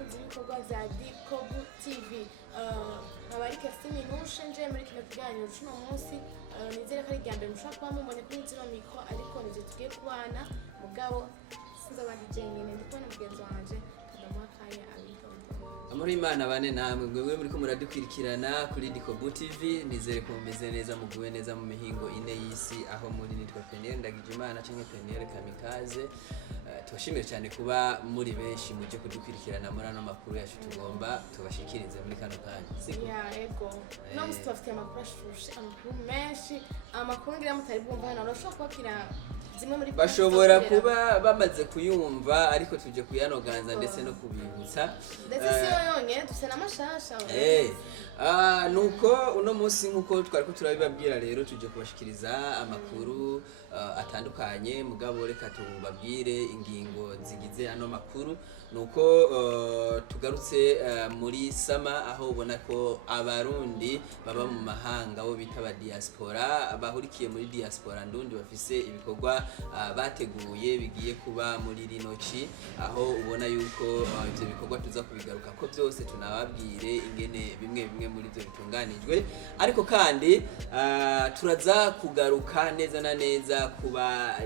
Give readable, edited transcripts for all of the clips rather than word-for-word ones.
bakunzi b'ibikorwa vya Dikobu TV. Nkaba Minushe nje muri kino kiganiro c'uno munsi, nizere ko ari irya mbere mushobora kuba mubonye kuri zino mikro, ariko nivyo tugiye kubana mugabo sinzoba ndi jenyine, ndi kubona mugenzi wanje kadamuha akanya abitondo. Muri Imana bane namwe mwebwe muriko muradukwirikirana kuri Dikobu TV, nizere ko mumeze neza, muguwe neza mu mihingo ine y'isi, aho muri nitwa Peniel Ndagijimana canke Peniel Kamikaze. Tubashimire cyane kuba muri benshi muje kudukwirikirana muri ano makuru yacu tugomba tubashikirize muri kano kanya. Ya ego. No mustafite amakuru ashushe, amakuru menshi, amakuru ngira mutari bumva hano urashobora kubakira zimwe muri bashobora kuba bamaze kuyumva ariko tuje kuyanoganza ndetse no kubibutsa. Ndetse siyo yonye dufite namashasha. Nuko uno munsi nkuko twariko turabibabwira rero tuje kubashikiriza amakuru atandukanye, mugabo reka tubabwire ingingo zigize ano makuru. Nuko tugarutse muri sama, aho ubona ko abarundi baba mu mahanga bo bita Abadiaspora bahurikiye muri diaspora ndundi bafise ibikorwa bateguye bigiye kuba muri rinoci, aho ubona yuko ivyo bikorwa tuza kubigaruka ko byose tunababwire ingene bimwe muri byo bitunganijwe, ariko kandi turaza kugaruka neza na neza kuba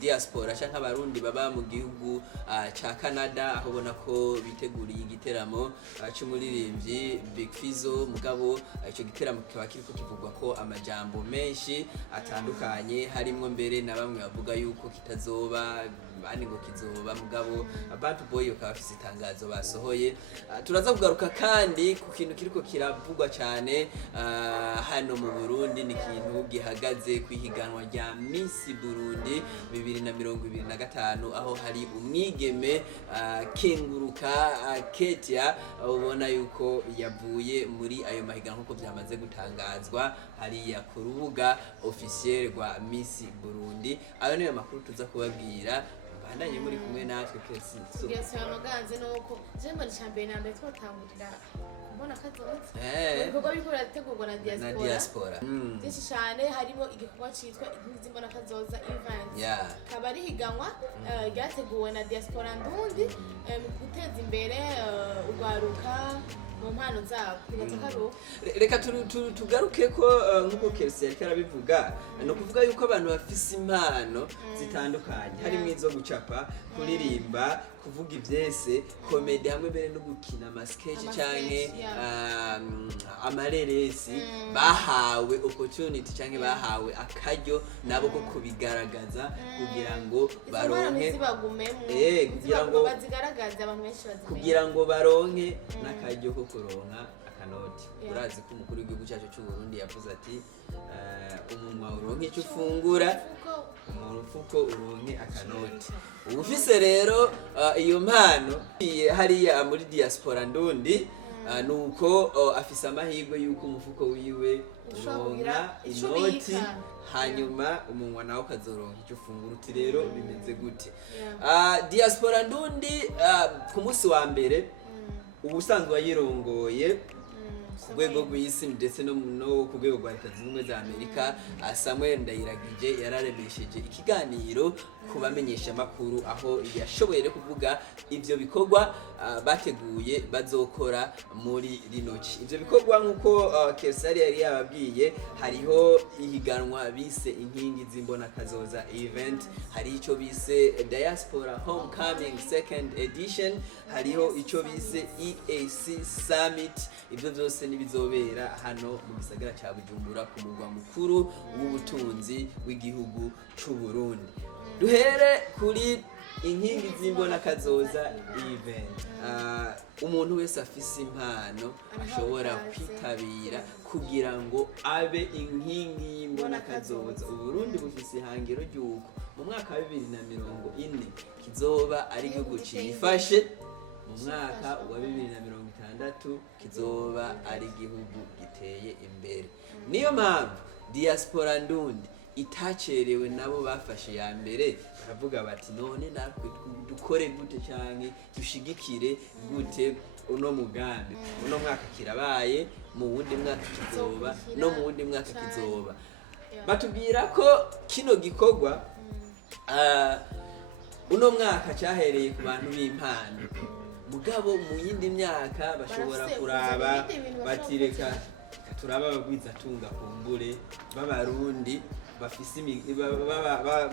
diaspora canke abarundi baba mu gihugu ca Canada, aho ubona ko biteguriye igiteramo c'umuririmbyi Big Fizzo, mugabo ico giteramo kikaba kiriko kivugwa ko amajambo menshi atandukanye, harimwo mbere na bamwe bavuga yuko kitazoba bani ngo kizoba, mugabo Bad Boy ukaba afise itangazo basohoye. Turaza kugaruka kandi ku kintu kiriko kiravugwa cyane hano mu Burundi, ni kintu gihagaze kwihiganwa rya Miss Burundi 2025, aho hari umwigeme Kenguruka Ketia, ubona yuko yavuye muri ayo mahiganwa nkuko byamaze gutangazwa hariya ku rubuga officiel rwa Miss Burundi. Ayo niyo makuru tuza kubabwira, bandanye muri kumwe natwe kesi. Yes, yanoganze nuko jemba nicambere nambe twatangurira Imbonakazoza. Ibikorwa biriko birategurwa na diaspora. Byinshi cyane, harimo igikorwa citwa Imbonakazoza event. Kaba ari higanwa ryateguwe na diaspora ndundi mu guteza imbere urwaruka mu mpano zabo. Reka tugaruke ko nkuko Kelsey yariko arabivuga, no kuvuga yuko abantu bafise impano zitandukanye, harimo izo gucapa, kuririmba, kuvuga ivyese, comedy, hamwe mbere no gukina amasketch canke amareresi, bahawe opportunity canke bahawe akaryo nabo ko kubigaragaza kugira ngo baronke kugira ngo baronke n'akaryo ko kuronka akanoti. Urazi ko umukuru w'igihugu cyacu cy'u Burundi yavuze ati umunwa uronke icyo ufungura, umufuko uronke akanoti. Ufise rero iyo mpano hariya muri diaspora ndundi, nuko afise amahirwe yuko umufuko wiwe uronka inoti, hanyuma umunwa nawe ukazoronka icyo ufungura. Uti rero bimeze gute? Diaspora ndundi ku munsi wa mbere ubusanzwe wayirongoye ku rwego rw'isi ndetse no ku rwego rwa Leta Zunze Ubumwe za Amerika, Samuel Ndayiragije yararemesheje ikiganiro ku bamenyesha makuru, aho yashoboye kuvuga ivyo bikorwa bateguye bazokora muri rinoci. Ivyo bikorwa nkuko Kelsey yari yababwiye, hariho ihiganwa bise inkingi z'Imbonakazoza event, hari ico bise Diaspora Homecoming second edition, hariho ico bise EAC Summit. Ivyo byose nibizobera hano mu gisagara ca Bujumbura ku murwa mukuru w'ubutunzi w'igihugu c'u Burundi. Duhere kuri inkingi z'Imbonakazoza event. Umuntu wese afise impano ashobora kwitabira kugira ngo abe inkingi y'Imbonakazoza. Uburundi bufise ihangiro ry'uko mu mwaka wa 2040 kizoba ari igihugu cifashe, mu mwaka wa 2060 kizoba ari igihugu giteye imbere. Niyo mpamvu diaspora ndundi itacerewe, nabo bafashe ya mbere, baravuga bati none natwe dukore gute canke dushigikire gute uno mugambi. Uno mwaka kirabaye, mu wundi mwaka kizoba, no mu wundi mwaka kizoba. Batubwira ko kino gikorwa uno mwaka cyahereye ku bantu b'impano, mugabo mu yindi myaka bashobora kuraba batireka turaba abagwiza tunga kumbure b'abarundi bafise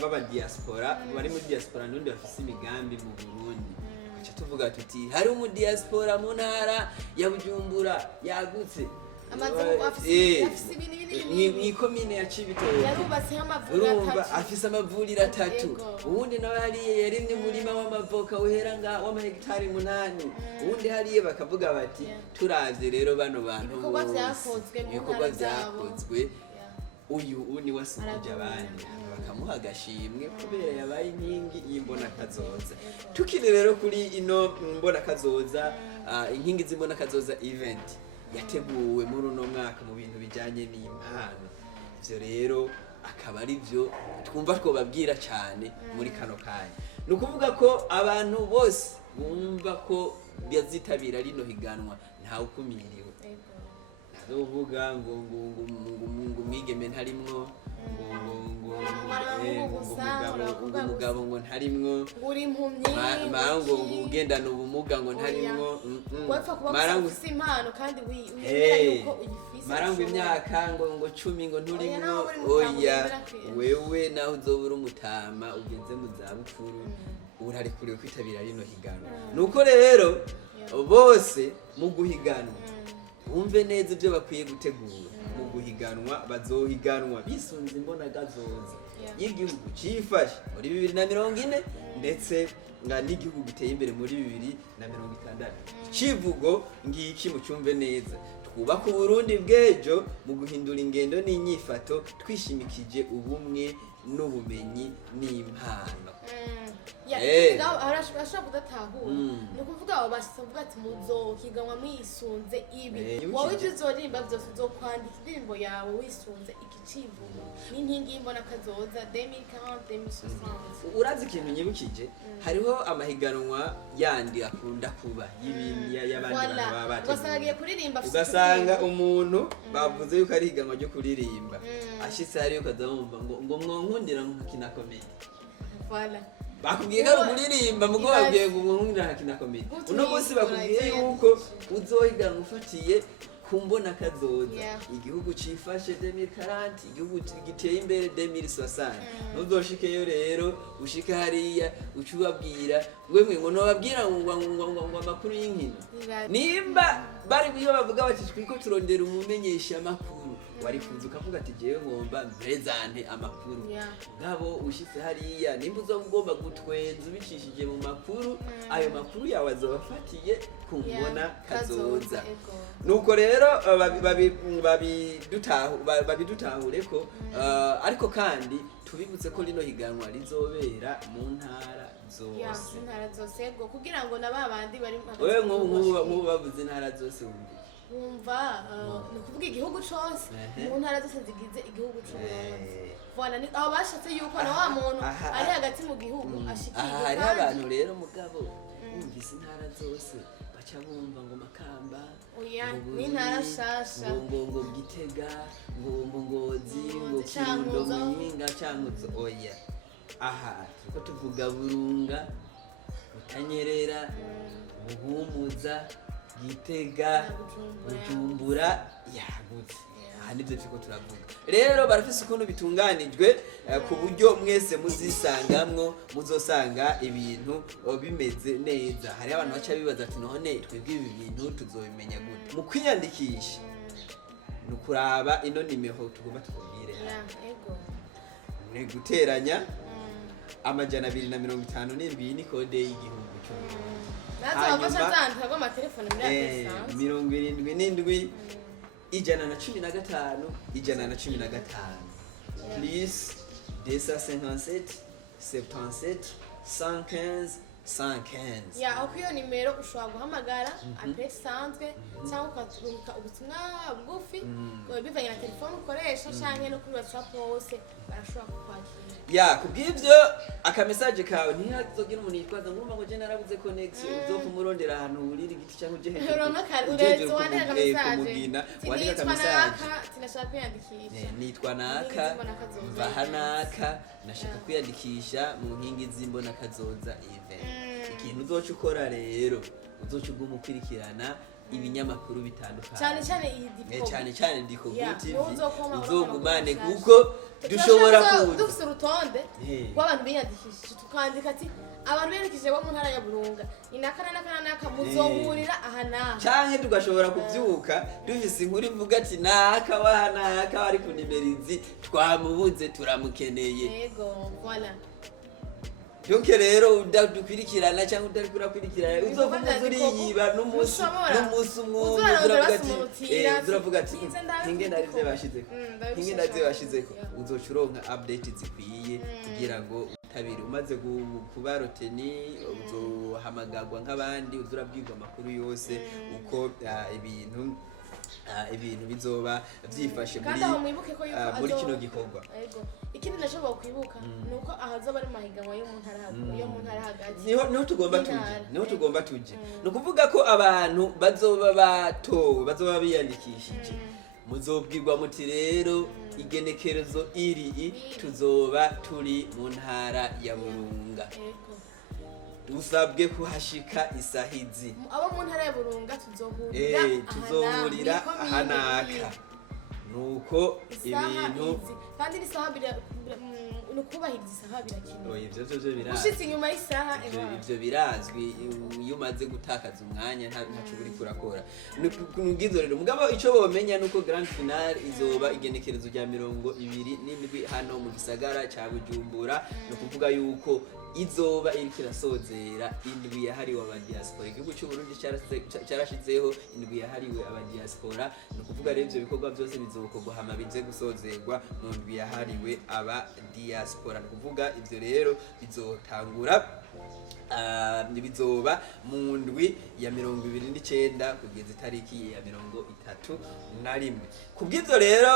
b'abadiaspora bari muri diaspora n'undi bafise imigambi mu Burundi. Aca tuvuga tuti hari umu diaspora mu ntara ya Bujumbura yagutse mw'ikomine ya Cibitoke urumva afise amavuriro 3, uwundi nawe hariye yarimye umurima w'amavoka uhera nga w'amahegitari 8, uwundi hariye bakavuga bati turavye rero bano bantu ibikorwa vyakozwe uyu ni wasukuje abandi bakamuha agashimwe kubera yabaye inkingi y'Imbonakazoza. Tukiri rero kuri ino Imbonakazoza, inkingi z'Imbonakazoza event yateguwe muri uno mwaka mu bintu bijanye n'impano. Ivyo rero akaba ari byo twumva twobabwira cyane muri kano kanya. Ni ukuvuga ko abantu bose bumva ko byazitabira rino higanwa ntawe ukumiriwe. Ntazovuga ngo mwigeme ntarimwo, umugabo ngo ntarimwo, uri impumyi ngo ugendana ubumuga ngo ntarimwo, ufise impano kandi wemera yuko uyifise, marango imyaka ngo 10 ngo nturimwo. Oya, wewe naho uzobura umutama ugeze mu zabukuru urarekuriwe kwitabira rino higanwa. Nuko rero bose mu guhiganwa bumve neza ibyo bakwiye gutegura. Mu guhiganwa bazohiganwa bisunze Imbonakazoza y'igihugu cifashe muri 2040 ndetse n'igihugu giteye imbere muri 2060. Icivugo ngiki mucumve neza: twubaka Burundi bw'ejo mu guhindura ingendo n'inyifato twishimikije ubumwe n'ubumenyi n'impano. arashobora kudatahura. Ni ukuvuga abo bavuga ati muzohiganwa mwisunze ibi, wowe ibyo uzoririmba byose uzokwandika indirimbo yawe wisunze iki civugo n'inkingi y'Imbonakazoza 2040-2060. Urazi ikintu nyibukije, hariho amahiganwa yandi akunda kuba y'ibindi y'abandi baba bateguye kuririmba, ugasanga umuntu bavuze yuko ari higanwa ryo kuririmba ashitse hari yuko azamumva ngo mwonkundira nk'akina comedy. Bakubwiye ko kuririmba mugo babwiye ngo nkundira nk'akina comedy. Uno munsi bakubwiye yuko uzohiganwa ufatiye ku Imbonakazoza, igihugu cifashe 2040, igihugu giteye imbere 2060. Nuzoshikeyo rero ushika hariya ucubabwira wemwe ngo nobabwira ngo amakuru y'inkino, nimba bari biyo bavuga bati twiko turondera umumenyesha amakuru, wari kuza ukavuga ati jewe ngomba mbrezante amakuru. Ngabo ushitse hariya nimba uzogomba gutwenza ubicishije mu makuru, ayo makuru yawe azobafatiye ku Imbonakazoza. Nuko rero babidutahure ko, ariko kandi tubibutse ko rino higanwa rizobera mu ntara zose. Intara zose kugira ngo nababandi bari nk'ubu bavuze intara zose wumva ni ukuvuga igihugu cyose, mu ntara zose zigize igihugu cy'Uburundi. Voilà, aho bashatse yuko na wa muntu ari hagati mu gihugu ashikiye. Hari abantu rero mugabo bumvise intara zose baca bumva ngo Makamba, n'intara shasha, ngo Gitega, ngo Ngozi, ngo Kirundo, Muyinga, Cankuzo. Oya, aha ko tuvuga Burunga, Butanyerera, Buhumuza, Gitega, Bujumbura yagutse. Aha nibyo turiko turavuga. Rero barafise ukuntu bitunganijwe ku buryo mwese muzisangamwo muzosanga ibintu bimeze neza. Hari abantu baca bibaza ati none twebwe ibi bintu tuzobimenya gute? Mu kwiyandikisha nukuraba ino nimero tugomba tukubwire. Ni guteranya 257 ni kode y'igihugu cy'Uburundi. Nazabafasha zanta kwa amatelefone muri adesanse 77 115 115 plus 257 77 115 115. Ya uko iyo nimero ushobora guhamagara adresse sanzwe cyangwa ukaturunka ubutumwa bugufi bivanye na telefone ukoresha canke no kuri WhatsApp hose barashobora kukwakira. Ya kubw'ivyo akamesaje kawe ntihazogira umuntu yitwaza ngumva ngo je narabuze connection uzofumurondera ahantu uriri igiti cyangwa uje hejuru. Uretse wandika akamesaje. Wandika akamesaje. Tinashaka kwiyandikisha. Nitwa naka bahanaka nashaka kwiyandikisha mu nkingi z'Imbonakazoza event. Ikintu uzoca ukora rero uzoca uguma ukurikirana ibinyamakuru bitandukanye cyane Diko Yeah, TV uzokoma uzogumane urakora kuko dushobora dufite urutonde rw'abantu biyandikishije tukandika ati abantu biyandikishije bo mu ntara ya Burunga inaka muzohurira aha naha canke tugashobora kuvyuka dufise inkuru ivuga ati naka wari ku nimerizi twamubuze turamukeneye. yego voilà donc rero udadukwirikirana cyangwa udakurakwirikirana uzovuga uriyiba n'umunsi uravuga ati hinge ndarize bashizeko uzoca uronka update zikwiye kugira ngo utabire umaze kuba roteni uzohamagarwa nk'abandi uzurabwirwa amakuru yose uko ibintu bizoba byifashe muri kino gikorwa. ikindi nashobora kwibuka nuko ahazoba ari mahiganwa yo mu ntara hagati niho tugomba tuje ni ukuvuga ko abantu bazoba bazoba biyandikishije muzobwirwa muti rero igenekerezo iri tuzoba turi mu ntara ya Burunga usabwe kuhashika isahizi abo mu ntara ya Burunga tuzohurira ahanaka nuko ibintu kandi ni saha nukubahiriza isaha birakenewe ivyo birazwi ushitse inyuma y'isaha ivyo birazwi iyo umaze gutakaza umwanya ntaco uri kurakora nugizo rero mugabo ico bomenya nuko grand finale izoba igenekerezo rya 27 hano mu gisagara ca Bujumbura no kuvuga yuko izoba iriko irasozera indwi yahariwe Abadiaspora. Igihugu cy'u Burundi cyarashizeho indwi yahariwe Abadiaspora no kuvuga rero ivyo bikorwa byose bizokorwa hama bize gusozerwa mu ndwi yahariwe Abadiaspora. No kuvuga ivyo rero bizotangura bizoba mu ndwi ya 29 kugeza itariki ya 31. Kubw'ivyo rero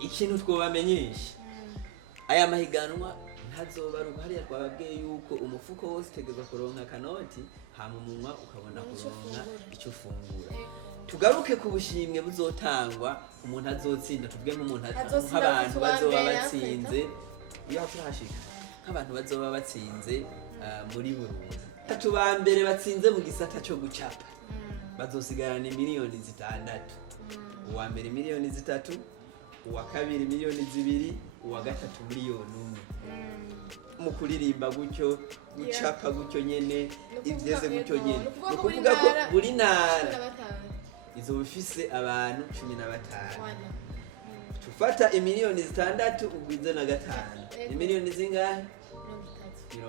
ikintu twobamenyesha aya mahiganwa hazoba ruhariya twababwiye yuko umufuko wose utegezwa kuronka kanoti hama umunwa ukabona kuronka icyo ufungura. Tugaruke ku bushimwe buzotangwa umuntu azotsinda tuvuge nk'umuntu nk'abantu bazoba batsinze iyo turashika nk'abantu bazoba batsinze muri Burundi tatu ba mbere batsinze mu gisata cyo gucapa bazosigarana miliyoni 6 uwa mbere miliyoni 3 uwa kabiri miliyoni 2 uwa gatatu miliyoni 1 mu kuririmba gutyo gucapa gutyo nyene ivyeze gutyo nyene ukuvuga ko buri ntara izo bifise abantu 15 tufata imiliyoni 6 ugwize na 5 imiliyoni zingahe 30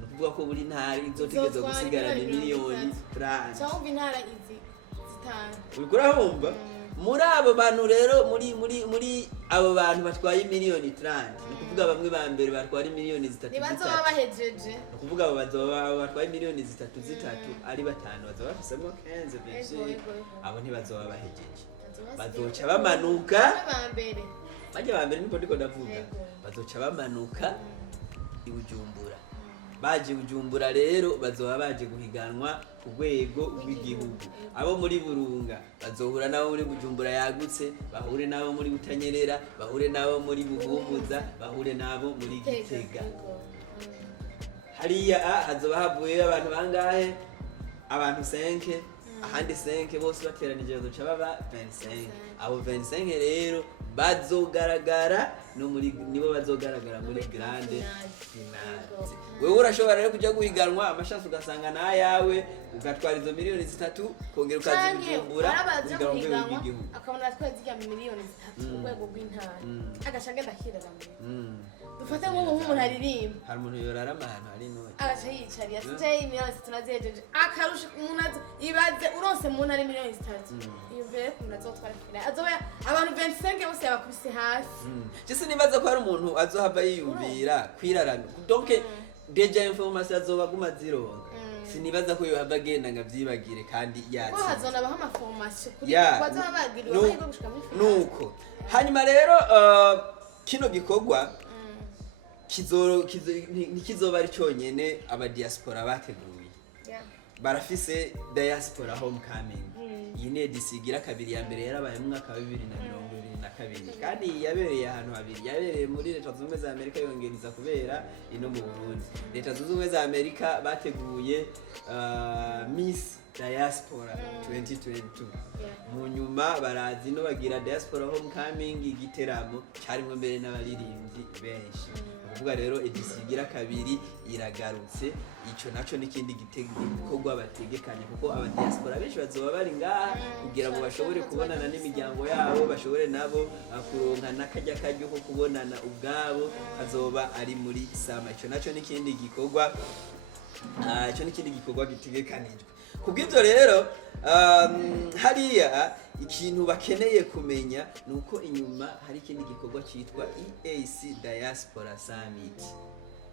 nukuvuga ko buri ntara izotegeza gusigara miliyoni 30 cyangwa intara izi zitanu urumva muri abo bantu rero muri abo bantu batwaye miliyoni 30 nukuvuga bamwe ba mbere batwara miliyoni 3 nibazoba bahejeje nukuvuga abo bazoba batwaye miliyoni 3 ari batanu bazoba bafisemo 15 abo ntibazoba bahejeje bazoca bamanuka bajya ba mbere niko ndiko ndavuga bazoca bamanuka i Bujumbura baje Bujumbura rero bazoba baje guhiganwa ku rwego rw'igihugu. Abo muri Burunga bazohura nabo muri Bujumbura yagutse bahure nabo muri Butanyerera bahure nabo muri Buhumuza bahure nabo muri Gitega. Hariya hazoba havuye abantu bangahe abantu 5 ahandi 5 bose bateranije bazoca baba 25. Abo 25 rero bazogaragara no muri nibo bazogaragara muri grande finale. Wewe urashobora rero kujya guhiganwa amashansi ugasanga na yawe ugatwara izo miliyoni 3 kongera ukazibujumbura uhiganwa w'igihugu akabona twazijya miliyoni 3 urwego rw'intara agashanga ndakirira dufate nk'umuntu aririmba hari umuntu yorara amahano ari none agaca yicari yasiteye miliyoni 3 nazejeje akarusha umuntu ibaze uronse mu ntara miliyoni 3 iyo mbere ku nazotwara finale azoba abantu 25 bose yabakubise hasi Jese nibaza ko hari umuntu azohava yiyumvira kwirarana donc deja information azoba guma zironka sinibaza ko yohava agenda ngavyibagire kandi yatsi ko hazona baha amaformation kuri bazoba bagiriwe amahirwe gushika muri finale nuko hanyuma rero kino gikorwa kizoba ari cyonyene Abadiaspora bateguye barafise diaspora homecoming iyi ne disigira kabiri ya mbere yarabaye mu mwaka wa 2020 2022 kandi yabereye ahantu habiri, yabereye muri Leta Zunze Ubumwe za Amerika yongereza kubera ino mu Burundi. Leta Zunze Ubumwe za Amerika bateguye Miss Diaspora 2022 mu nyuma barazi no bagira Diaspora Homecoming, igiteramo cyarimwe mbere n'abaririmbyi benshi. Kuvuga rero edisigira kabiri iragarutse, ico naco n'ikindi gikorwa bategekanye kuko abadiaspora benshi bazoba bari ngaha kugira ngo bashobore kubonana n'imiryango yabo, bashobore nabo kuronka n'akajya karyo ko kubonana ubwabo, kazoba ari muri sama. Ico naco n'ikindi gikorwa gitegekanijwe. Kubw'ivyo rero hariya ikintu bakeneye kumenya nuko inyuma hari ikindi gikorwa cyitwa EAC Diaspora Summit.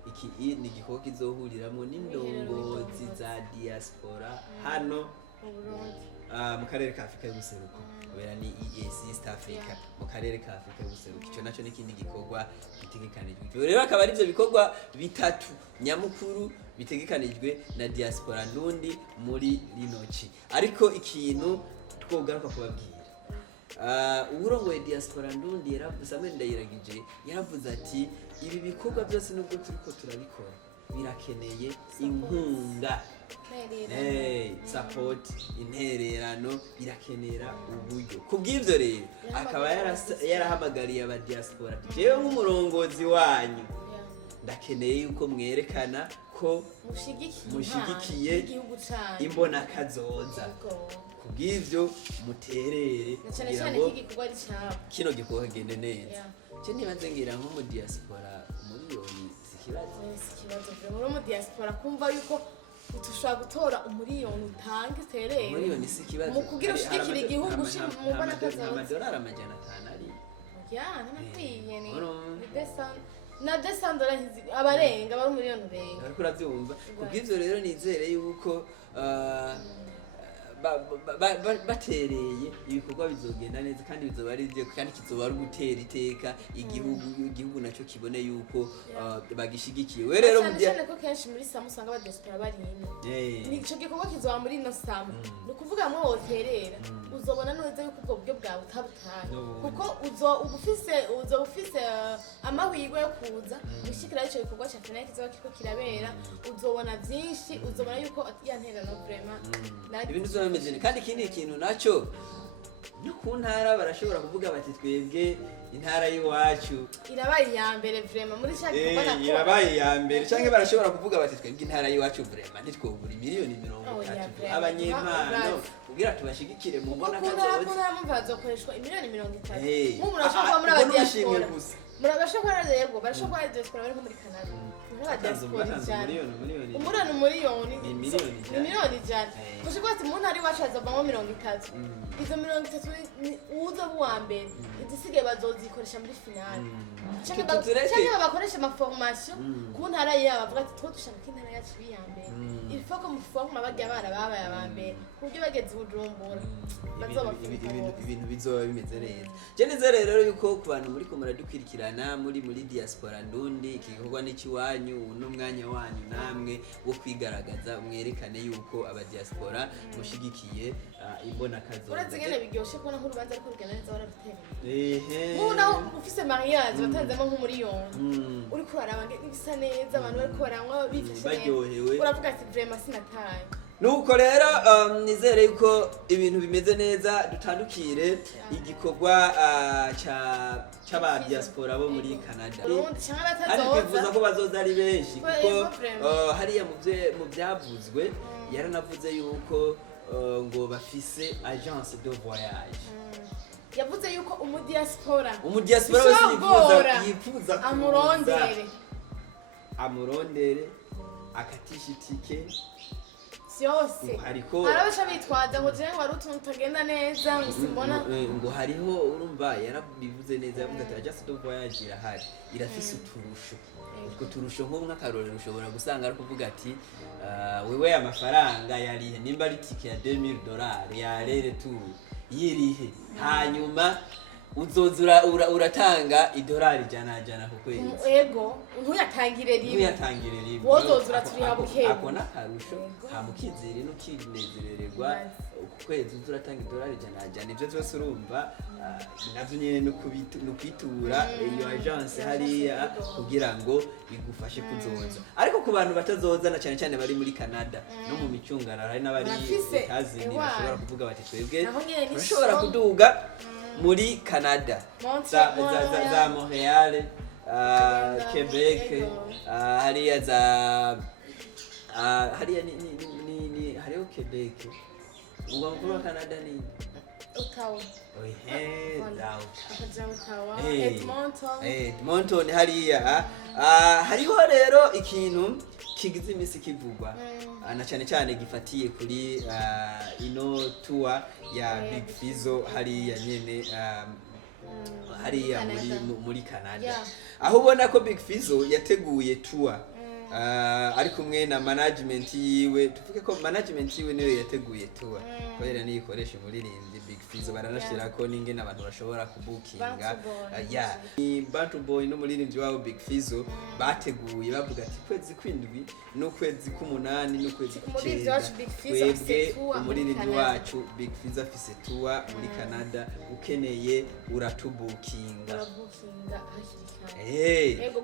Iki ni igikorwa kizohuriramo n'indongozi za diaspora hano mu karere ka Afrika y'ubuseruko, kubera ni EAC East Africa mu karere ka Afrika y'ubuseruko. Ico naco n'ikindi gikorwa gitegekanijwe. Rero akaba ari byo bikorwa bitatu nyamukuru bitegekanijwe na diaspora ndundi muri rinoci. Ariko ikintu twogaruka kubabwira, uburongoye diaspora ndundi Samuel Ndayiragije yaravuze ati ibi bikorwa byose nubwo turiko turabikora birakeneye inkunga, support, intererano, birakenera uburyo. Kubw'ivyo rero akaba yarahamagariye aba diaspora, jewe nk'umurongozi wanyu ndakeneye yuko mwerekana ko mushigikiye Imbonakazoza. Kubw'ivyo muterere kugira ngo kino gikorwa kigende neza. Je nibanze ngira nko mu diaspora umuriyoni sikibazo muri mu diaspora kumva yuko utushobora gutora umuriyoni utange terere umuriyoni sikibazo mu kugira ushigikira igihugu mu Imbonakazoza. Amadolari amajana 5 ari nakwiye ni na desandora abarenga bari umuriyoni urenga, ariko uravyumva. Kubw'ivyo rero nizere yuko batereye ibikorwa bizogenda neza kandi bizoba ari byo, kandi kizoba ari gutera iteka igihugu nacyo kibone yuko bagishigikiye. We rero mu gihe ko kenshi muri samu usanga aba diaspora bari ino nico gikorwa kizoba muri ino samu, no kuvuga ngo woterera uzobona neza yuko ubwo buryo bwawe utabutaye kuko uzo ufise amahirwe yo kuza gushikira ico gikorwa cya finale kizoba kiko kirabera, uzobona byinshi, uzobona yuko yantera no vraiment kandi ikindi kintu nacyo no ku ntara barashobora kuvuga bati twebwe intara y'iwacu irabaye ya mbere vraiment muri cya gikorwa nakora irabaye ya mbere, cyangwa barashobora kuvuga bati twebwe intara y'iwacu vraiment ntitwobura miliyoni 30 abanyempano kugira tubashigikire mu Imbonakazoza. Kuna muvazokoreshwa miliyoni 30 mu murashobora muri abadiaspora murabashobora rero barashobora diaspora bari muri Canada miliyoni jana kushikwa ati mu ntari wacu hazavamo 30. Izo 30 uza buwa mbere izisigaye bazozikoresha muri finale cyangwa bakoresha ama formation ku ntara yabo bavuga ati two dushaka ko intara yacu biyambere il faut que mu forma bajya abana babaye abambere kubyo bageze Bujumbura ibintu bizoba bimeze neza. Je nizere rero yuko ku bantu muri ko muradukwirikirana muri diaspora ndundi iki gikorwa n'ikiwanyu n'umwanya wanyu namwe wo kwigaragaza mwerekane yuko aba diaspora mushigikiye Imbonakazoza. Urazigene biryoshe kubona nk'urubanza ariko rugana neza warabitera muna ufise mariage batanzemo nk'umuriyoni uri kuraraba ibisa neza abantu bari kuraranywa bifashe uravuga ati vraiment sinataye. Nuko rero nizere yuko ibintu bimeze neza, dutandukire igikorwa cy'aba diaspora bo muri Canada. Ari kwifuza ko bazoza ari benshi kuko hariya mu byavuzwe yaranavuze yuko ngo bafise agence de voyage. Yavuze yuko umudiaspora yifuza amurondere akatisha itike yose arabasha bitwaza ngo je wari utuntu tagenda neza ngisimbona ngo hariho urumva yarabivuze neza, yavuze ati agence de voyage irahari irafise uturusho. Utwo turusho nk'umwe akarorero ushobora gusanga ari kuvuga ati wewe amafaranga yarihe nimba ari tike ya $2000 ya rere tu yirihe, hanyuma uzoza uratanga idolari jana ku kwezi. Ego ntuyatangire rimwe wozoza turiha buke akona karusho hamukizira n'ukinezererwa ku kwezi uzuratanga idolari jana ivyo byose urumva navyo nyene no kwitura iyo agence hariya kugira ngo igufashe kuzoza. Ariko ku bantu batazoza na cyane bari muri Canada no mu micungararo hari n'abari kazini bashobora kuvuga bati twebwe turashobora kuduga muri Canada za Montreal, Quebec, hariya za hariya ni hariyo Quebec. Uwa mkuru wa Canada ni Ottawa. Edmonton hariya hariho rero ikintu kigize imisi kivugwa na cyane gifatiye kuri ino tour ya Big Fizzo hariya nyene hariya muri Canada, aho ubona ko Big Fizzo yateguye tour ari kumwe na management yiwe. Tuvuge ko management yiwe niyo yateguye tour kubera ni ikoresha umuririmbyi Big Fizzo, baranashira ko n'ingene abantu bashobora kubukinga ni Bantu Boy n'umuririmbyi wabo Big Fizzo bateguye bavuga ati kwezi kw'indwi n'ukwezi k'umunani n'ukwezi k'icenda twebwe umuririmbyi wacu Big Fizzo afise tour muri Canada, ukeneye uratubukinga.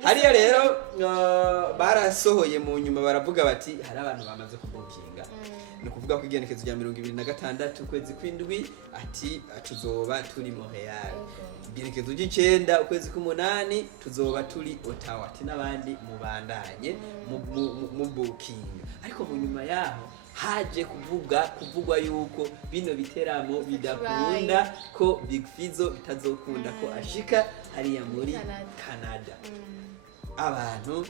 Hariya rero barasohoye mu nyuma baravuga bati hari abantu bamaze kubukinga. Ni kuvuga ko igenekezo rya 2026 ukwezi kw'indwi ati tuzoba turi Montreal, igenekezo ry'icenda ukwezi k'umunani tuzoba turi Ottawa, ati n'abandi mubandanye mu bukinga. Ariko mu nyuma yaho haje kuvugwa yuko bino biteramo bidakunda ko Big Fizzo bitazokunda ko ashika hariya muri Canada. Abantu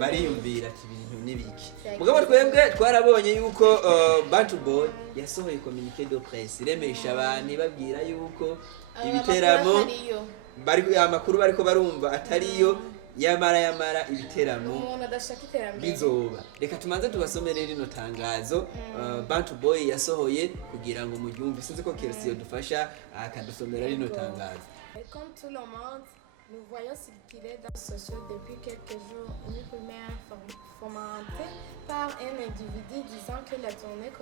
bariyumvira ati ibintu nibiki. Mugabo twebwe twarabonye yuko Bantu Boy yasohoye communiqué de presse iremesha abantu babwira yuko ibiteramo bari amakuru bariko barumva atariyo yamara ibiteramo bizoba. Reka tumanze tubasomere rino tangazo Bantu Boy yasohoye kugira ngo mubyumve. Sinzi ko Kersi yodufasha akadusomera rino tangazo. Comme tout le monde, nous voyons circuler dans les sociaux depuis quelques jours une rumeur fomentée par un individu disant que la tournée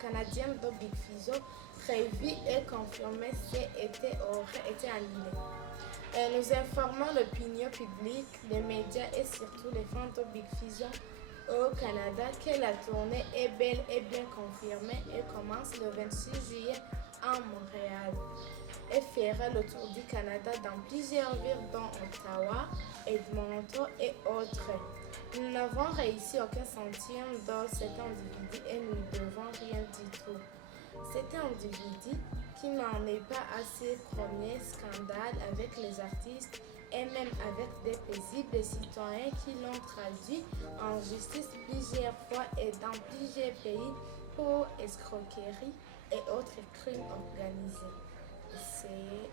canadienne de Big Fizzo prévue et confirmée cet été aurait été annulée. Nous informons l'opinion publique, les médias et surtout les fans de Big Fizzo au Canada que la tournée est bel et bien confirmée et commence le 26 juillet à Montréal et fera le tour du Canada dans plusieurs villes dont Ottawa, Edmonton et autres. Nous n'avons réussi aucun centime dans cet individu et nous ne devons rien du tout. Cet individu qui n'en est pas à ses premiers scandales avec les artistes et même avec des paisibles citoyens qui l'ont traduit en justice plusieurs fois et dans plusieurs pays pour escroquerie et autres crimes organisés.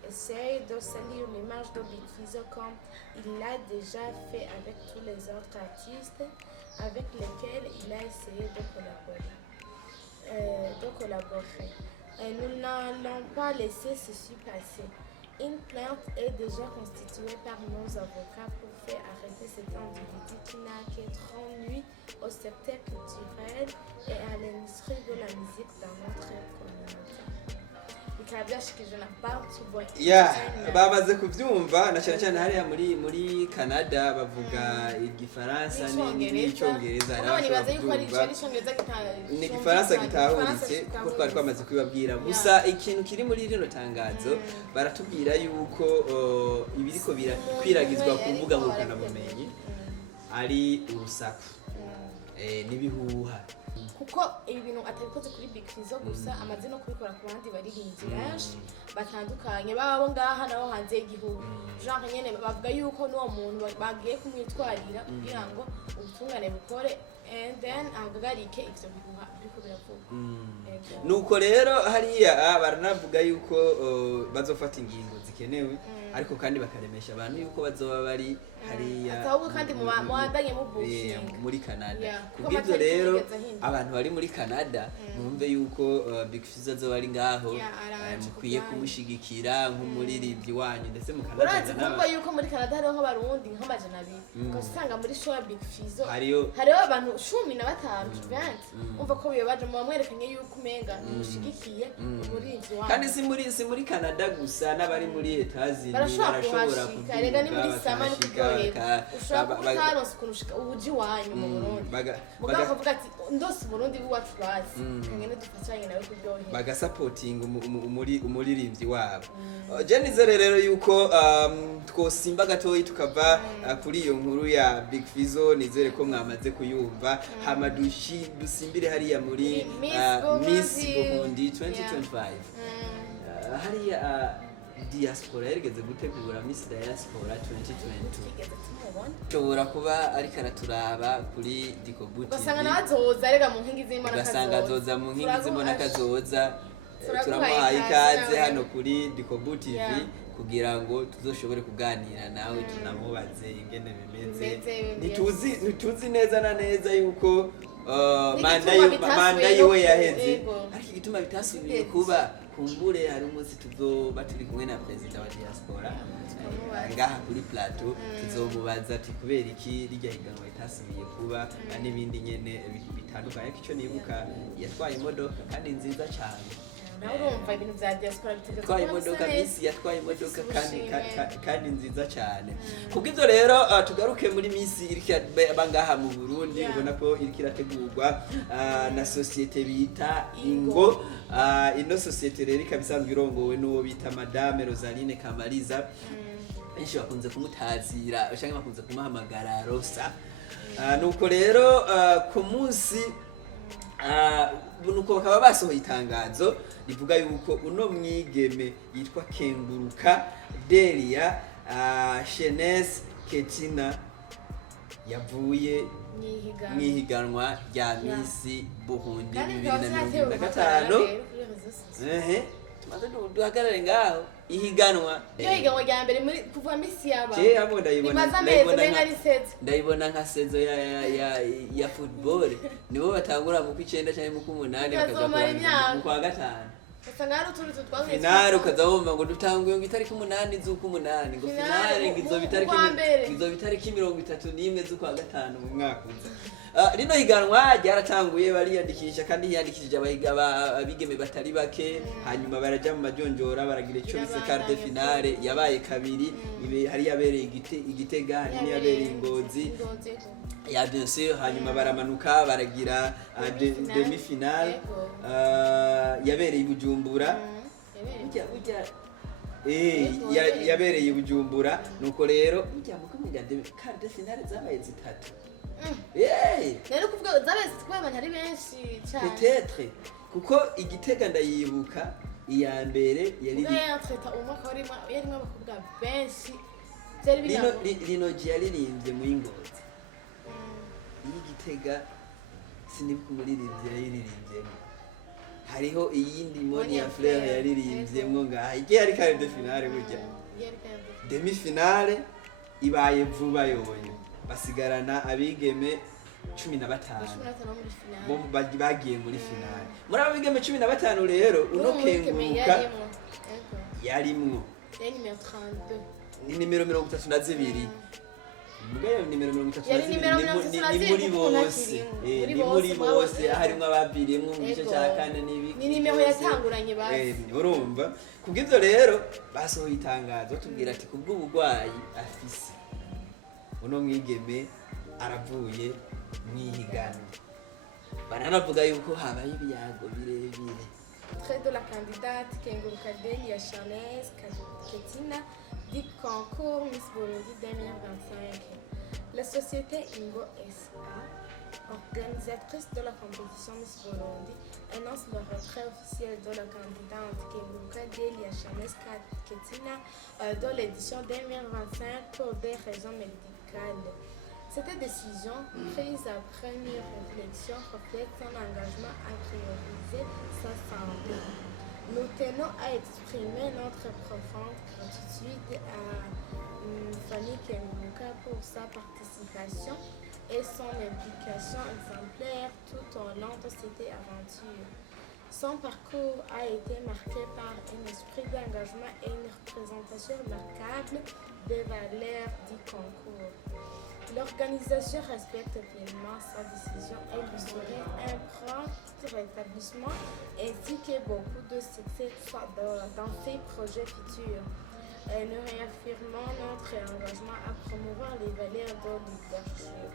Essaye de salir l'image de Big Fizzo comme il l'a déjà fait avec tous les autres artistes avec lesquels il a essayé de collaborer. Nous n'allons pas laisser ceci passer. Une plainte est déjà constituée par nos avocats pour faire arrêter cet individu qui n'a que 30 nuits au secteur culturel et à l'industrie de la musique dans notre communauté. Bamaze kuvyumva na cyane hariya muri Canada bavuga igifaransa n'icyongereza. Ni igifaransa gitahuritse kuko twari twamaze kwibabwira. Gusa ikintu kiri muri rino tangazo baratubwira yuko ibiriko birakwiragizwa ku mbuga ngurukanabumenyi ari urusaku n'ibihuha, kuko ibi bintu atabikoze kuri Big Fizzo gusa amaze no kubikora ku bandi baririmbyi benshi batandukanye babo ngaha nabo hanze y'igihugu. Genre nyene bavuga yuko n'uwo muntu bagiye kumwitwarira kugira ngo ubutungane bukore and then ahagarike ivyo bihuha biriko biravuga. nuko rero hariya baranavuga yuko bazofata ingingo zikenewe ariko kandi bakaremesha abantu yuko bazoba bari hariya atahubwo kandi muwandanye mubukinga muri Canada. Kubw'ibyo rero abantu bari muri Canada mwumve yuko Big Fizzo azoba ari ngaho, mukwiye kumushigikira nk'umuririmbyi wanyu ndetse mu Canada. Urazi kumva yuko muri Canada hariho nk'abarundi nk'amajana abiri ugasanga muri show ya Big Fizzo hariho abantu 15 umva ko bibaje mu bamwerekanye yuko umenga mushigikiye umuririmbyi wanyu. Kandi si muri Canada gusa n'abari muri Etazi barashobora kuvuga ni muri sama no ushobora kutaronsa kurushika ubuji wanyu mu Burundi mugabo akavuga ati ndose Burundi bwacu bazi kangene dufatanye nawe kuryohera bagasupporting umuririmbyi wabo. Jenizere rero yuko twosimba gatoyi tukava kuri iyo nkuru ya Big Fizzo, nizere ko mwamaze kuyumva. Hama dusimbire hariya muri Miss Burundi 2025 hariya Diaspora yarigeze gutegura Miss Diaspora 2022. Shobora kuba ariko araturaba kuri Dikobuti. Ugasanga nazoza rega mu nkingi z'Imbonakazoza. Ugasanga azoza mu nkingi z'Imbonakazoza. Turamuhaye ikaze hano kuri Dikobuti TV kugira ngo tuzoshobore kuganira nawe tunamubaze ingene bimeze. Nituzi neza na neza yuko manda yiwe yaheze ariko igituma bitasubiye kuba kumbure hari umunsi tuzoba turi kumwe na president wa Diaspora ngaha kuri plateau tuzomubaza ati kubera iki rijya higanwa itasubiye kuba n'ibindi nyene bitandukanye. Ariko ico nibuka yatwaye imodoka kandi nziza cyane. Urumva ibintu bya Diaspora bitwaye imodoka bisi yatwaye imodoka kandi nziza cyane. Kubw'ibyo rero tugaruke muri Miss iriki bangaha mu Burundi, ubona ko iriki irategurwa na societe bita Ingo. Ino societe rero ikabisanzwe irongowe n'uwo bita Madame Rosaline Kamariza. Benshi bakunze kumutazira cyangwa bakunze kumuhamagara Rosa. Nuko rero ku munsi nuko bakaba basohoye itangazo rivuga yuko uno mwigeme yitwa Kenguruka Delia Shenes Ketina yavuye mwihiganwa rya Miss Burundi 2025. Tumaze duhagarare ngaho ihiganwa rya mbere muri kuva Miss yaba ndayibona nka sezo ya football nibo batangura mu 9 cyangwa mu 8 bakaza mu kwa gatanu finale ukazabumva ngo dutanguye ngo itariki 8 z'uko-8 ngo finale ngizo bitariki 31 z'ukwa gatanu mu mwaka uza. Rino higanwa ryaratanguye bariyandikisha kandi hiyandikishije abigeme batari bake, hanyuma baraja mu majonjora baragira ico bise quart de finale yabaye kabiri, hari yabereye Igitega, hari yabereye Ngozi ya bien sûr, hanyuma baramanuka baragira demi finale yabereye Bujumbura yabereye Bujumbura. Nuko rero ujya mu quart de finale zabaye zitatu. Rero kuvuga zabaye twabanye ari benshi cyane peut-être kuko Igitega ndayibuka iya mbere yari umwaka yarimo abakobwa benshi rino yaririmbye mu Ngozi. Igitega sinibuka umuririmbyi yaririmbye. Hariho iyindi Monia Fleur yaririmbye ngaha igihe ari quart de finale burya demi finale ibaye vuba yonye basigarana abigeme 15 bo bagiye muri finale. Muri abigeme 15 rero uno Kenguruka yarimwo ni nimero 32 mugayo nimero 32 ni muri bose harimo ababiriyemo mu gice cya kane n'ibiki ni nimero yatanguranye basi urumva. Kubw'ibyo rero basohoye itangazo tubwira ati kubw'ubugwayi afise uno mwigeme aravuye mwihiganwa. Baranavuga yuko habaye ibiyago birebire. Trait de la candidate Kenguruka Delia Shenes Ketina du concours Miss Burundi 2025. La société Ingo SA, organisatrice de la compétition Miss Burundi, annonce le retrait officiel de la candidate Kenguruka Delia Shenes Ketina dans l'édition 2025 pour des raisons médicales. Cette décision, prise après une réflexion, reflète son engagement à prioriser sa santé. Nous tenons à exprimer notre profonde gratitude à Fanny Kenguka pour sa participation et son implication exemplaire tout au long de cette aventure. Son parcours a été marqué par un esprit d'engagement et une représentation remarquable des valeurs du concours. L'organisation respecte pleinement sa décision et lui souhaite un prompt rétablissement ainsi que beaucoup de succès dans ses projets futurs. Nous réaffirmons notre engagement à promouvoir les valeurs de leadership,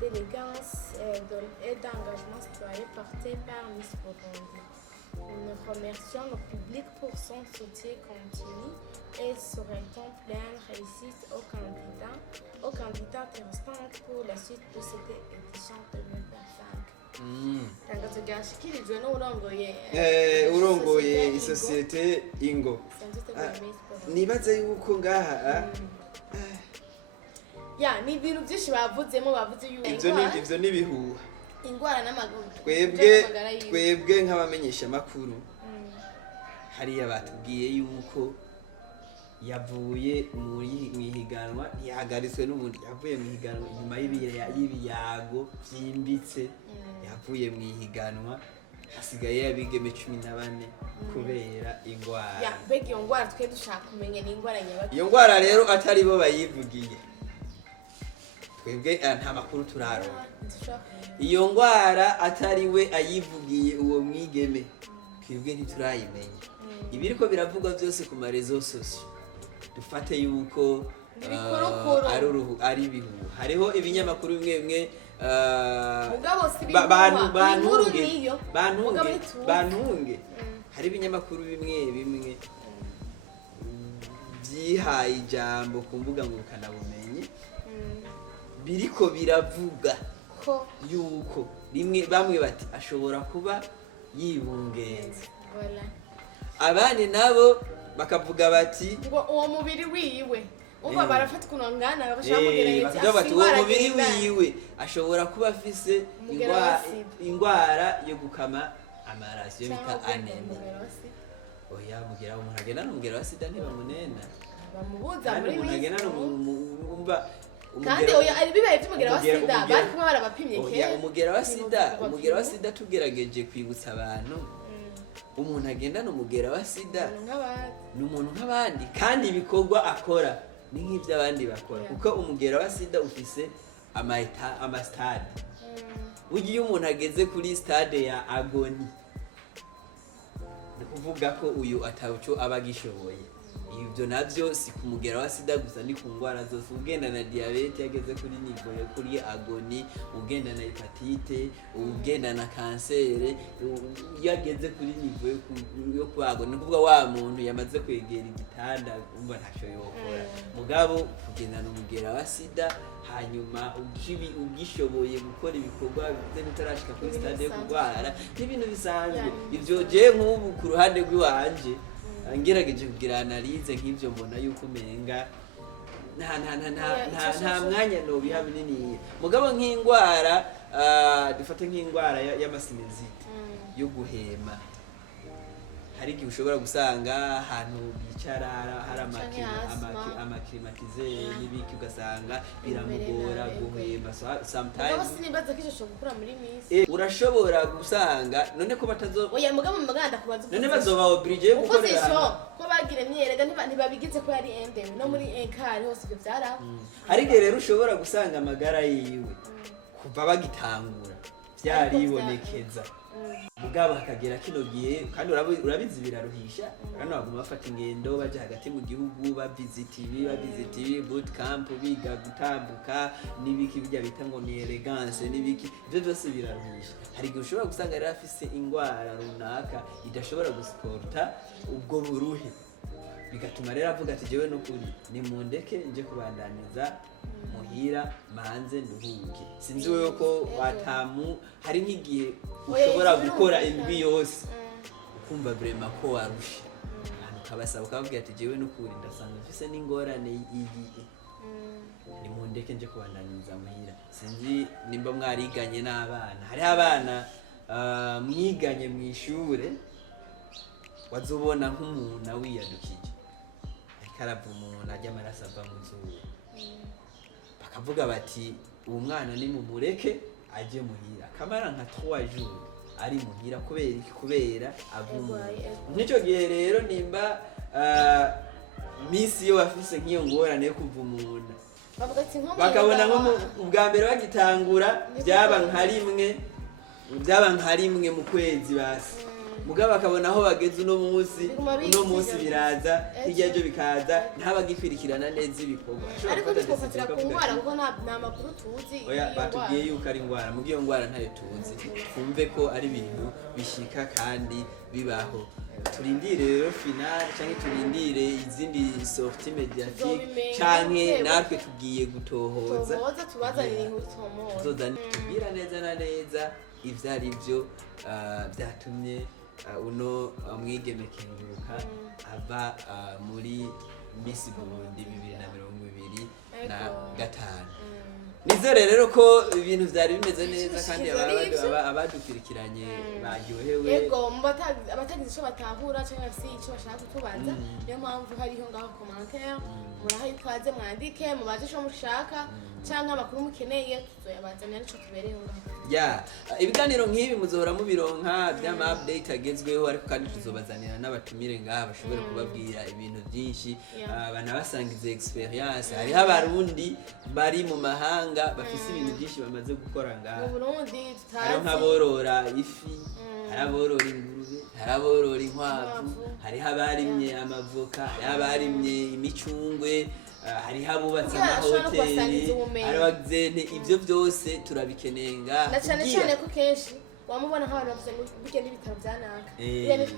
d'élégance et d'engagement citoyen portés par Miss Burundi. Nous remercions le public pour son soutien continu et souhaitons pleine réussite aux candidats restants pour la suite de cette édition 2025. Tangazo ryashikirijwe urongoye isosiyete Ingo. Nibaze yuko ngaha ni ibintu byinshi bavuzemo bavuze yuko ivyo nibihuha ingwara n'amaguru twebwe nk'abamenyesha makuru hariya batubwiye yuko yavuye mu ihiganwa ntiyahagaritswe n'ubundi yavuye mu ihiganwa inyuma y'ibiyago byimbitse yavuye mu ihiganwa hasigaye yabigeme 14 kubera ingwara mbega iyo ngwara twe dushaka kumenya ni ingwara nyabaki iyo ngwara rero atari bo bayivugiye twebwe nta makuru turaronka iyo ngwara atari we ayivugiye uwo mwigeme twebwe ntiturayimenya ibiriko biravugwa byose ku marezo sosio dufate yuko ari ibihuha hariho ibinyamakuru bimwe bantunge hari ibinyamakuru bimwe byihaye ijambo ku mbuga ngurukanabumenyi biriko biravuga yuko bamwe bati ashobora kuba yibungenze abandi nabo bakavuga bati ngo uwo mubiri wiwe umva barafata kunongana bagashaka kugerageza uwo mubiri wiwe ashobora kuba afise ingwara yo gukama amaraso yo bita anemia oya mugira umuntu agenda n'umugera wa sida ntibamunena bamubuza muri misi umva kandi oya ari bibaye by'umugera wa sida bari kuba barabapimye kera umugera wa sida tugerageje kwibutsa abantu umuntu agenda n'umugera wa sida ni umuntu nk'abandi kandi ibikorwa akora ni nk'iby'abandi bakora kuko umugera wa sida ufise amastade ugiye umuntu ageze kuri stade ya agoni ni kuvuga ko uyu atawuco aba agishoboye ibyo nabyo si ku mugera wa sida gusa ni ku ndwara zose ugenda na diabete yageze kuri nivo yo kuri agoni ugenda na hepatite ugenda na kansere yageze kuri nivo yo ku agoni ni kuvuga wa muntu yamaze kwegera igitanda umva ntacyo yokora mugabo kugenda n'umugera wa sida hanyuma ugishoboye gukora ibikorwa bize bitarashika kuri stade yo kurwara n'ibintu bisanzwe ivyo je nk'ubu ku ruhande rw'iwanje ngerageje kugira analize nk'ivyo mbona yuko umenga nta mwanya nobiha binini mugabo nk'ingwara dufate nk'ingwara y'amasinezite yo guhema hari igihe ushobora gusanga ahantu bicara hari amaklimatize n'ibiki ugasanga biramugora guhema sometimes urashobora gusanga none ko oya mugabo maganda kubaza none bazoba oblige yo gukorera ko bagire myerega ntibabigize ko yari endeme no muri enkari hose ibyo byara hari igihe rero ushobora gusanga amagara yiwe kuva bagitangura byaribonekeza mugabo hakagera kino gihe kandi urabizi biraruhisha kandi baguma bafata ingendo baje hagati mu gihugu babizitibi boot camp biga gutambuka n'ibiki bijya bita ngo ni elegance n'ibiki ibyo byose biraruhisha hari igihe ushobora gusanga yari afise ingwara runaka idashobora gusporta ubwo buruhe bigatuma rero avuga ati jewe n'ukuri ni mundeke nje kubandaniza muhira manze nduhuke sinzi wewe ko batamu hari nk'igihe ushobora gukora indwi yose ukumva vraiment ko warusha abantu kabasaba ukavuga ati jewe n'ukuri ndasanga mfise n'ingorane iyi nimundeke nje kubandanyiriza muhira sinzi nimba mwariganye n'abana hariho abana mwiganye mu ishure wazobona nk'umuntu awiyadukije ariko arava umuntu ajya amaraso ava mu zuba bakavuga bati uwo mwana nimumureke aje muhira akamara nka 3 jours ari muhira kubera avuma nk'icyo gihe rero nimba misi yo bafise nk'iyo ngorane yo kuva umuntu bakabona nko ubwa mbere bagitangura byaba nka rimwe mu kwezi basi mugabo bakabona aho bageze uno munsi biraza hirya byo bikaza ntabagikwirikirana neza ibikorwa ariko twofatira ku ngwara kuko nta makuru tuzi batubwiye yuko ari ingwara mu gihe ngwara ntayo tuzi twumve ko ari ibintu bishika kandi bibaho turindire rero final cyangwa turindire izindi sortie mediatique canke natwe tugiye gutohoza tubazanira inkuru tomoza tubwira neza na neza ivyo ari byo byatumye uno mwigeme kenguruka ava muri Miss Burundi 2025 nizere rero ko ibintu vyari bimeze neza kandi abadukurikiranye baryohewe yego abatagize ico batahura cyangwa bafise ico bashaka kutubaza niyo mpamvu hariho ngaho commentaire muraho ikaze mwandike mubaze ico mushaka cyangwa amakuru mukeneye tuzoyabazanira nico tubereyeho ngaho ibiganiro nk'ibi muzohora mubironka by'ama update agezweho ariko kandi tuzobazanira n'abatumire ngaha bashobore kubabwira ibintu byinshi banabasangize experience hariho abarundi bari mu mahanga bafise ibintu byinshi bamaze gukora ngaha mu Burundi tutazi hariho nk'aborora ifi hariho aborora ingurube hariho aborora inkwavu hariho abarimye amavoka hariho abarimye imicungwe hariho abubatse amahoteli harabagzene ivyo byose turabikeneye ngaha na cyane ko kenshi wamubona nk'abantu bavuze ngo burya n'ibitaro byanaka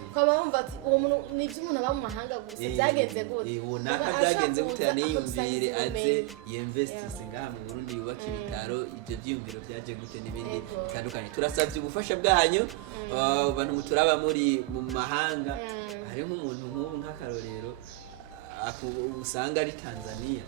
ukaba wumva ati uwo muntu ni iby'umuntu aba mu mahanga gusa byagenze gute uwo naka byagenze gute niyumvire aze yinvestise ngaha mu Burundi yubaka ibitaro ibyo byiyumviro byaje gute n'ibindi bitandukanye turasabye ubufasha bwanyu abantu muturaba muri mu mahanga hari nk'umuntu nk'ubu nk'akarorero usanga ari Tanzania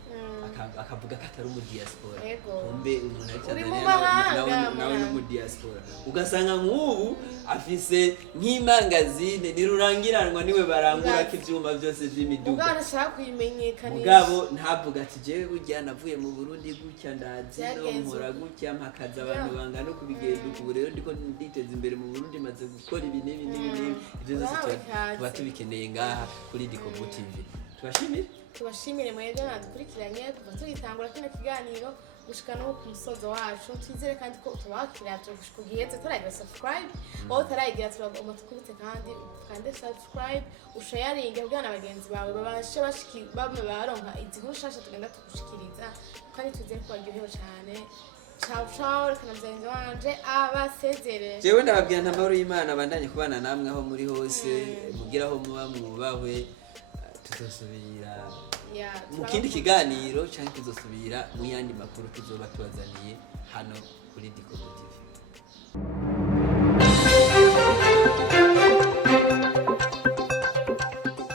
akavuga ko atari mu diaspora kumbe umuntu ari Tanzania nawe no mu diaspora ugasanga nk'ubu afise nk'imangazine nirurangiranwa niwe barangura ko ivyuma byose vy'imiduga ubwo arashaka kuyimenyekanisha mugabo ntavuga ati jewe burya navuye mu Burundi gutya ndazi no nkora gutya mpakaza abantu bangana uko bigenda ubu rero ndiko nditeza imbere mu Burundi maze gukora ibi n'ibi ivyo byose tuba tubikeneye ngaha kuri Dikobo TV tubashimire mwebwe mwadukurikiranye kuva tugitangura kino kiganiro gushika no ku musozo wacu twizere kandi ko utubakira gushika ugiheze turagira subscribe aho tarayigira turagomba tukubitse kandi kandi subscribe ushayaringe kugira na bagenzi bawe babashe bamwe baronka izi nkuru shasha tugenda tugushikiriza kandi twizere ko baryohewe cyane ciao reka namugenzi wanje abasezereye jewe ndababwira ntamahoro y'Imana bandanye kubana namwe aho muri hose mugira aho muba mwubahwe tuzosubira mu kindi kiganiro cyangwa tuzosubira mu yandi makuru tuzoba tubazaniye hano kuri Dikobo TV.